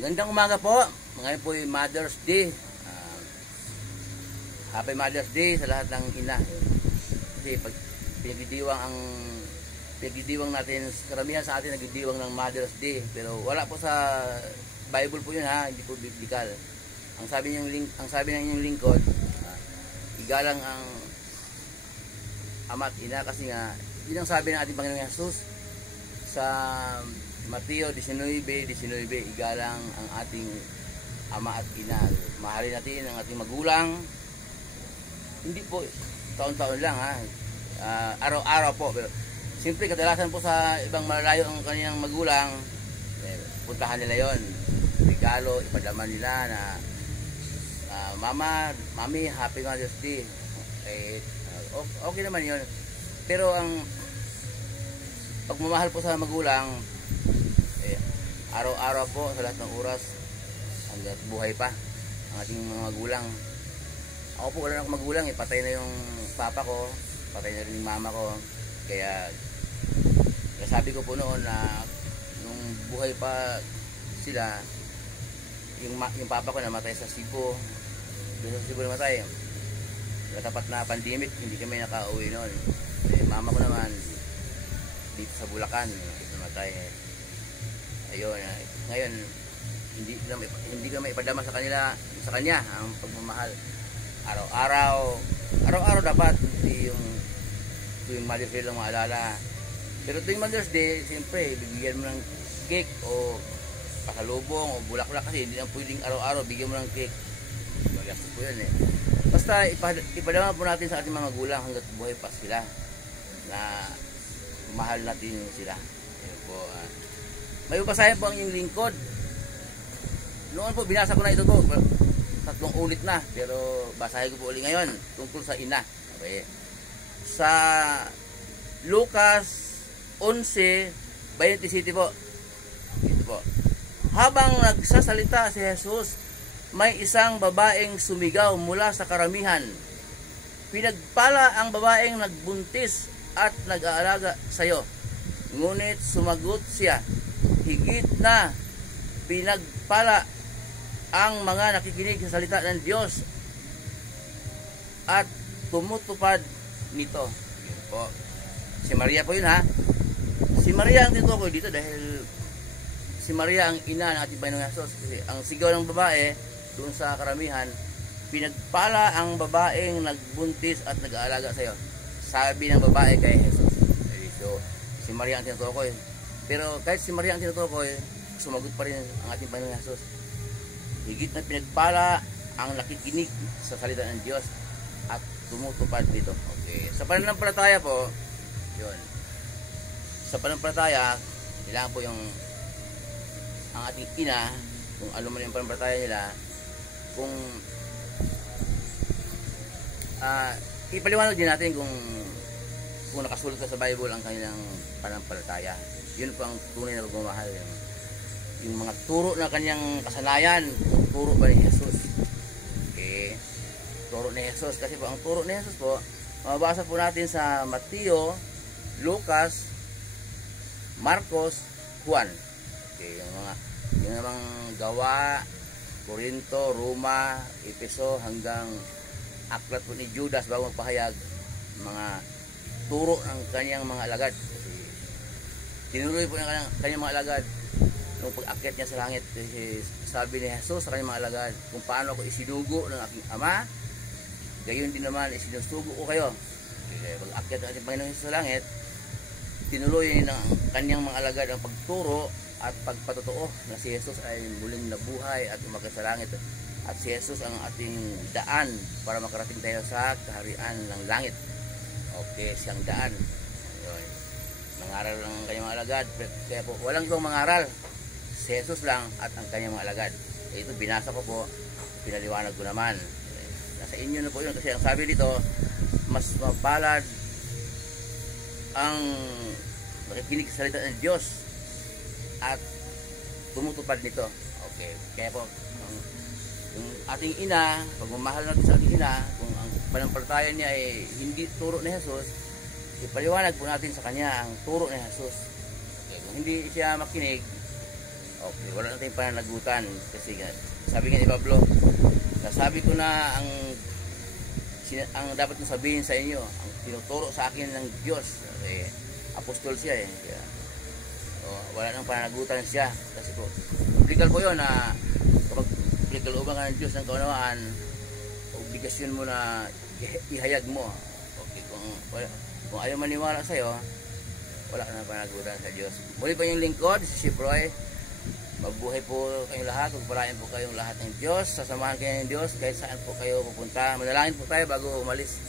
Magandang umaga po. Ngayon po yung Mother's Day. Happy Mother's Day sa lahat ng ina. Kasi pag pinagdidiwang natin, karamihan sa atin nagdidiwang ng Mother's Day. Pero wala po sa Bible po yun, ha, hindi po biblical. Ang sabi ng inyong lingkod, igalang ang ama at ina, kasi nga yun ang sabi ng ating Panginoong Hesus sa Mateo 19:19, igalang ang ating ama at ina. Mahalin natin ang ating magulang. Hindi po taon-taon lang, ha. Araw-araw po. Pero siyempre kadalasan po sa ibang malalayo ang kanilang magulang, puntahan nila yon. Regalo, ipadama nila na mami, happy Mother's Day. Okay naman yon. Pero ang pagmamahal po sa magulang, araw-araw po sa lahat ng oras hanggat buhay pa ang ating mga magulang. Ako po wala na akong magulang, patay na yung papa ko, patay na rin yung mama ko. Kaya sabi ko po noon na nung buhay pa sila, yung papa ko namatay sa Cebu. Doon sa Cebu namatay. Natapat na pandemic, hindi kami nakauwi noon. Mama ko naman dito sa Bulacan, namatay. Ayun, ngayon hindi kami ipadama sa kanya ang pagmamahal. Araw-araw dapat, hindi yung tuwing Mother's Day lang maalala. Pero tuwing Mother's Day, siyempre bibigyan mo ng cake o pasalubong o bulaklak, kasi hindi lang pwedeng araw-araw bigyan mo ng cake. Magastos po yun, Basta ipadama po natin sa ating mga magulang hanggat buhay pa sila, na mahal natin sila. Ayun po. May basahin po ang inyong lingkod. Noon po binasa ko na ito po, 3 ulit na, pero basahin ko po ulit ngayon tungkol sa ina. Okay. Sa Lucas 11:27 po. Ito po. Habang nagsasalita si Jesus, may isang babaeng sumigaw mula sa karamihan. Pinagpala ang babaeng nagbuntis at nag-aalaga sa iyo. Ngunit sumagot siya, higit na pinagpala ang mga nakikinig sa salita ng Diyos at tumutupad nito. Yun po. Si Maria po yun, ha. Si Maria ang tinutukoy dito dahil si Maria ang ina ng ating Panginoong Hesus. Kasi ang sigaw ng babae doon sa karamihan, pinagpala ang babaeng nagbuntis at nag-aalaga sa iyo. Sabi ng babae kay Jesus. So, si Maria ang tinutukoy. Pero kahit si Maria ang tinutukoy, sumagot pa rin ang ating Panginoong Hesus. Higit na pinagpala ang nakikinig sa salita ng Diyos at tumutupad dito. Okay. Sa pananampalataya po, yun. Sa pananampalataya, kailangan po ang ating ina, kung ano man yung pananampalataya nila, kung ipaliwanag din natin kung nakasulat sa Bible ang kanilang pananampalataya. Yun po ang tunay na pagmamahal. Yung mga turo na kanyang kasanayan, turo ba ni Jesus? Okay. Turo ni Jesus. Kasi po ang turo ni Jesus po, mabasa po natin sa Mateo, Lucas, Marcos, Juan. Okay. Yung mga gawa, Corinto, Roma, Efeso, hanggang aklat po ni Judas bago magpahayag, mga turo ng kanyang mga alagad. Kasi tinuloy po ng kanyang mga alagad nung pag-akyat niya sa langit. Kasi sabi ni Jesus sa kanyang mga alagad, kung paano ako isinugo ng aking ama, gayon din naman isinusugo ko kayo. Kasi pag-akyat ng ating Panginoon Jesus sa langit, tinuloy ng kanyang mga alagad ang pagturo at pagpatotoo na si Jesus ay muling nabuhay at umakyat sa langit. At si Jesus ang ating daan para makarating tayo sa kaharian ng langit. Okay, siyang daan. Ayun. Mangaral lang ang kanyang mga alagad. Kaya po, walang ibang mangaral. Si Jesus lang at ang kanyang mga alagad. Ito, binasa ko po, pinaliwanag ko naman. Nasa inyo na po yun. Kasi ang sabi dito, mas mapalad ang nakikinig sa salita ng Diyos at tumutupad nito. Okay, kaya po, yung ating ina, pagmamahal natin sa ating ina, kung ang pananampalataya niya ay hindi turo ni Jesus, ipaliwanag po natin sa kanya ang turo ni Jesus. Okay, kung hindi siya makinig, Okay, wala nating pananagutan kasi sabi nga ni Pablo, nasabi ko na ang dapat kong sabihin sa inyo, ang tinuturo sa akin ng Diyos. Apostol siya eh. Kaya, wala nang pananagutan siya kasi po legal po yun na kapag pinagkalooban ka ng Diyos ng kaunawaan, obligasyon mo na ihayag mo. Okay, kung ayaw maniwala sa'yo, wala ka nang pananagutan sa Diyos. Muli pa yung lingkod, si Chef Roy. Mabuhay po kayong lahat, magpalain po kayong lahat ng Diyos, sasamahan kayo ng Diyos kahit saan po kayo pupunta. Manalangin po tayo bago umalis.